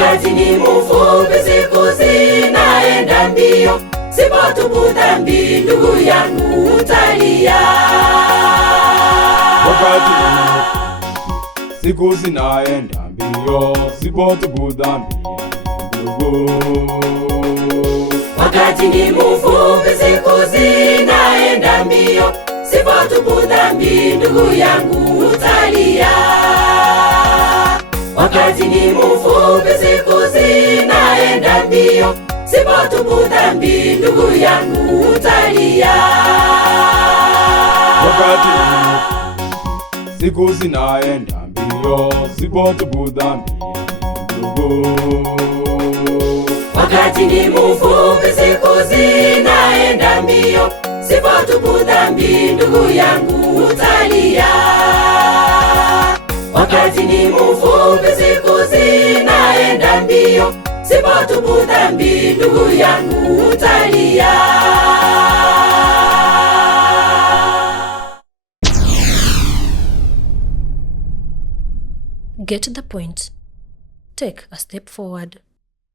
Wakati ni mfupi, siku zinaenda mbio, sipotubu dhambi ndugu yangu utalia. Wakati siku zinaenda mbio, sipotubu dhambi ndugu. Wakati ni mfupi, siku zinaenda mbio, sipotubu dhambi ndugu yangu utalia. Wakati ni mfupi, siku zinaenda mbio, sipotubu dhambi ndugu yangu utalia. Wakati siku zinaenda mbio, sipotubu dhambi ndugu. Wakati ni mfupi, siku zinaenda mbio, sipotubu dhambi ndugu yangu utalia. Wakati ni mfupi, siku zinaenda mbio, sipotubu dhambi ndugu yangu utalia. Get the point. Take a step forward.